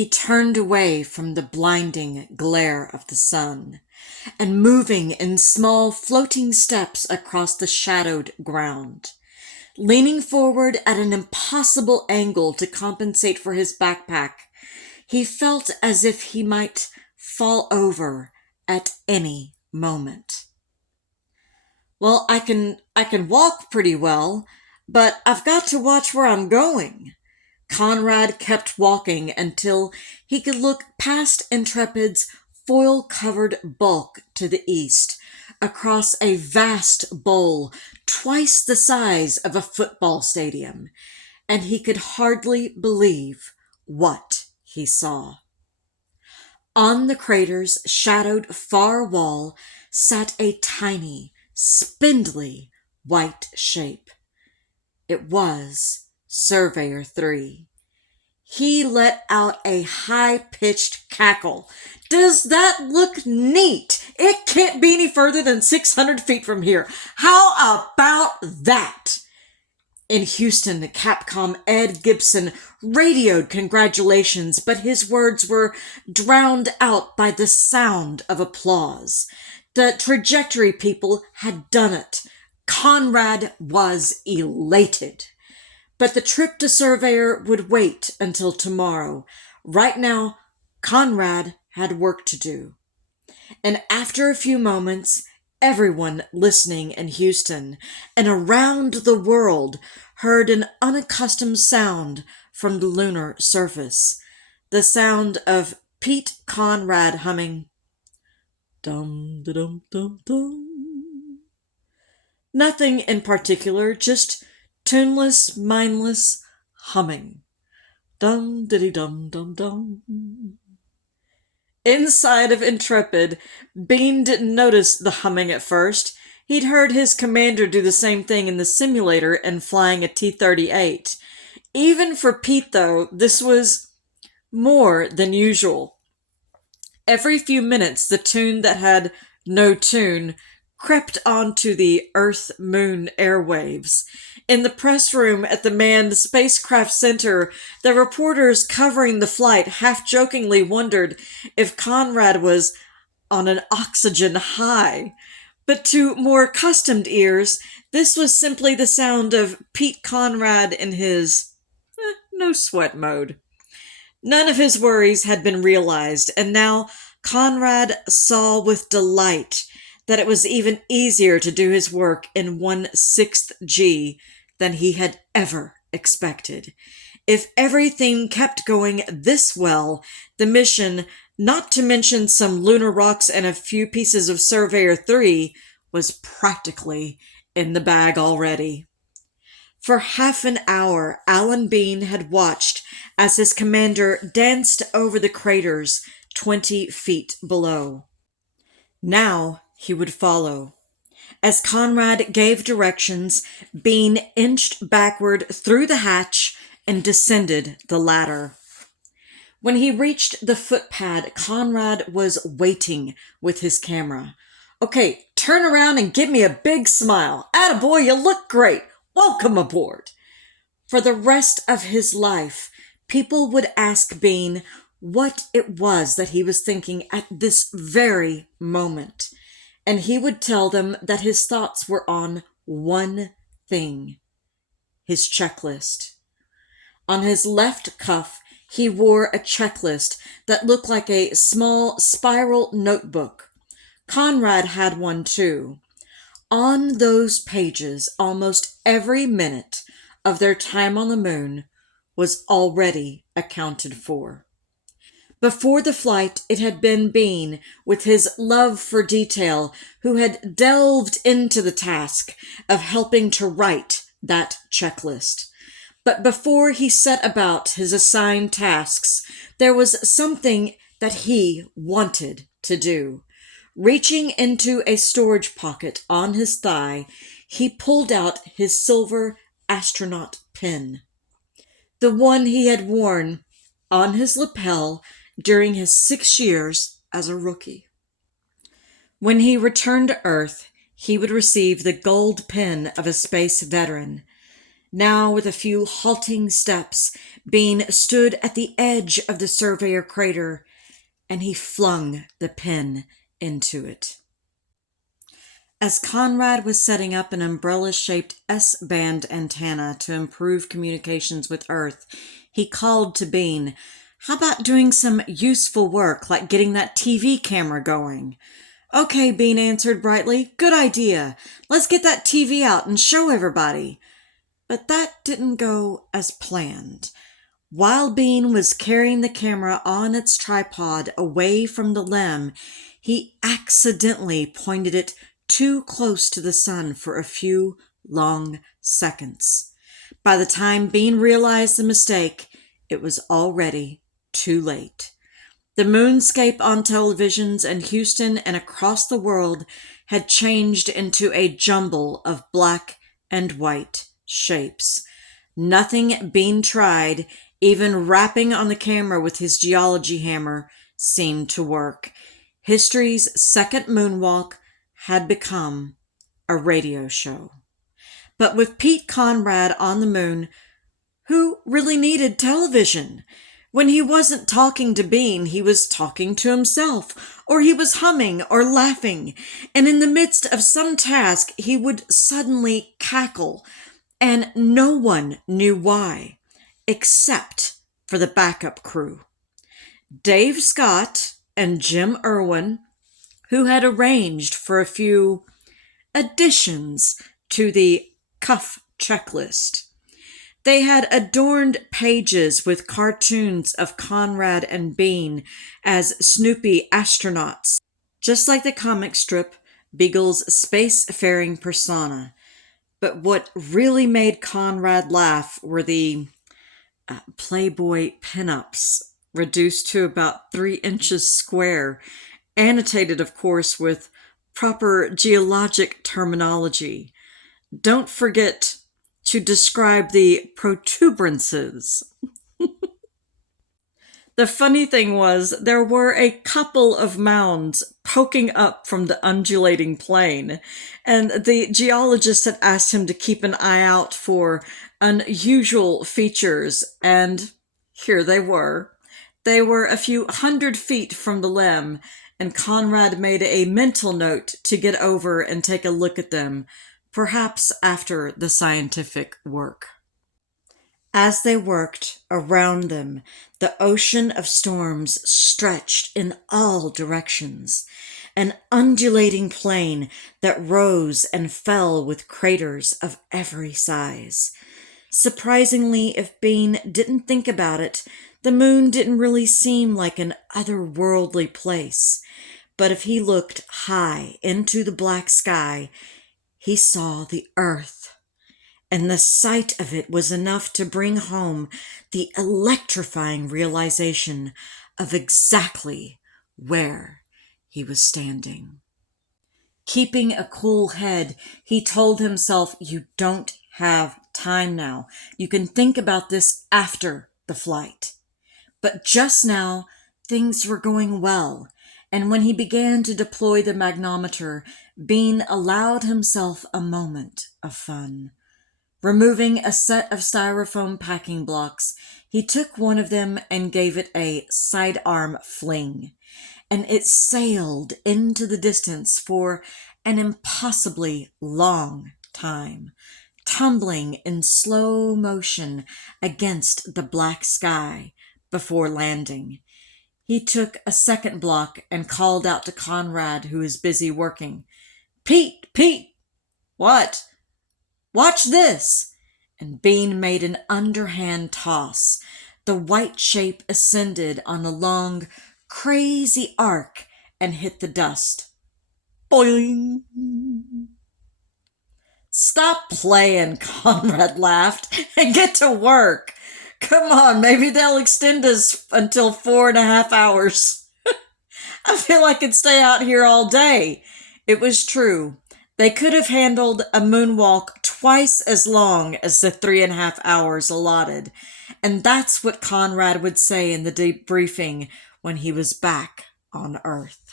He turned away from the blinding glare of the sun, and moving in small floating steps across the shadowed ground. Leaning forward at an impossible angle to compensate for his backpack, he felt as if he might fall over at any moment. Well, I can walk pretty well, but I've got to watch where I'm going. Conrad kept walking until he could look past Intrepid's foil-covered bulk to the east, across a vast bowl twice the size of a football stadium, and he could hardly believe what he saw. On the crater's shadowed far wall sat a tiny, spindly white shape. It was Surveyor 3. He let out a high-pitched cackle. Does that look neat? It can't be any further than 600 feet from here. How about that? In Houston, Capcom Ed Gibson radioed congratulations, but his words were drowned out by the sound of applause. The trajectory people had done it. Conrad was elated. But the trip to Surveyor would wait until tomorrow. Right now, Conrad had work to do. And after a few moments, everyone listening in Houston and around the world heard an unaccustomed sound from the lunar surface. The sound of Pete Conrad humming, dum da dum dum dum. Nothing in particular, just tuneless, mindless humming. Dum diddy dum dum dum. Inside of Intrepid, Bean didn't notice the humming at first. He'd heard his commander do the same thing in the simulator and flying a T-38. Even for Pete, though, this was more than usual. Every few minutes, the tune that had no tune crept onto the Earth-Moon airwaves. In the press room at the manned spacecraft center, the reporters covering the flight half-jokingly wondered if Conrad was on an oxygen high. But to more accustomed ears, this was simply the sound of Pete Conrad in his no-sweat mode. None of his worries had been realized, and now Conrad saw with delight that it was even easier to do his work in 1/6 G than he had ever expected. If everything kept going this well, the mission, not to mention some lunar rocks and a few pieces of Surveyor 3, was practically in the bag already. For half an hour, Alan Bean had watched as his commander danced over the craters 20 feet below. Now he would follow. As Conrad gave directions, Bean inched backward through the hatch and descended the ladder. When he reached the footpad, Conrad was waiting with his camera. Okay, turn around and give me a big smile. Attaboy, you look great. Welcome aboard. For the rest of his life, people would ask Bean what it was that he was thinking at this very moment. And he would tell them that his thoughts were on one thing: his checklist. On his left cuff, he wore a checklist that looked like a small spiral notebook. Conrad had one too. On those pages, almost every minute of their time on the moon was already accounted for. Before the flight, it had been Bean, with his love for detail, who had delved into the task of helping to write that checklist. But before he set about his assigned tasks, there was something that he wanted to do. Reaching into a storage pocket on his thigh, he pulled out his silver astronaut pin. The one he had worn on his lapel during his 6 years as a rookie. When he returned to Earth, he would receive the gold pin of a space veteran. Now, with a few halting steps, Bean stood at the edge of the surveyor crater, and he flung the pin into it. As Conrad was setting up an umbrella-shaped S-band antenna to improve communications with Earth, he called to Bean, "How about doing some useful work, like getting that TV camera going?" "Okay," Bean answered brightly. "Good idea. Let's get that TV out and show everybody." But that didn't go as planned. While Bean was carrying the camera on its tripod away from the limb, he accidentally pointed it too close to the sun for a few long seconds. By the time Bean realized the mistake, it was already too late. The moonscape on televisions in Houston and across the world had changed into a jumble of black and white shapes. Nothing Bean tried, even rapping on the camera with his geology hammer, seemed to work. History's second moonwalk had become a radio show. But with Pete Conrad on the moon, who really needed television? When he wasn't talking to Bean, he was talking to himself, or he was humming or laughing, and in the midst of some task he would suddenly cackle, and no one knew why, except for the backup crew. Dave Scott and Jim Irwin, who had arranged for a few additions to the cuff checklist. They had adorned pages with cartoons of Conrad and Bean as Snoopy astronauts, just like the comic strip Beagle's spacefaring persona. But what really made Conrad laugh were the Playboy pinups, reduced to about 3 inches square, annotated, of course, with proper geologic terminology. Don't forget to describe the protuberances. The funny thing was, there were a couple of mounds poking up from the undulating plain, and the geologist had asked him to keep an eye out for unusual features, and here they were. They were a few 100 feet from the limb, and Conrad made a mental note to get over and take a look at them, perhaps after the scientific work. As they worked around them, the ocean of storms stretched in all directions, an undulating plain that rose and fell with craters of every size. Surprisingly, if Bean didn't think about it, the moon didn't really seem like an otherworldly place. But if he looked high into the black sky, he saw the earth. And the sight of it was enough to bring home the electrifying realization of exactly where he was standing. Keeping a cool head, he told himself, "You don't have time now. You can think about this after the flight." But just now, things were going well, and when he began to deploy the magnometer, Bean allowed himself a moment of fun. Removing a set of styrofoam packing blocks, he took one of them and gave it a sidearm fling, and it sailed into the distance for an impossibly long time, tumbling in slow motion against the black sky before landing. He took a second block and called out to Conrad, who was busy working. "Pete! Pete!" "What?" "Watch this!" And Bean made an underhand toss. The white shape ascended on a long, crazy arc and hit the dust. Boing! "Stop playing," Conrad laughed, "and get to work. Come on, maybe they'll extend us until 4.5 hours. I feel I could stay out here all day." It was true. They could have handled a moonwalk twice as long as the 3.5 hours allotted, and that's what Conrad would say in the debriefing when he was back on Earth.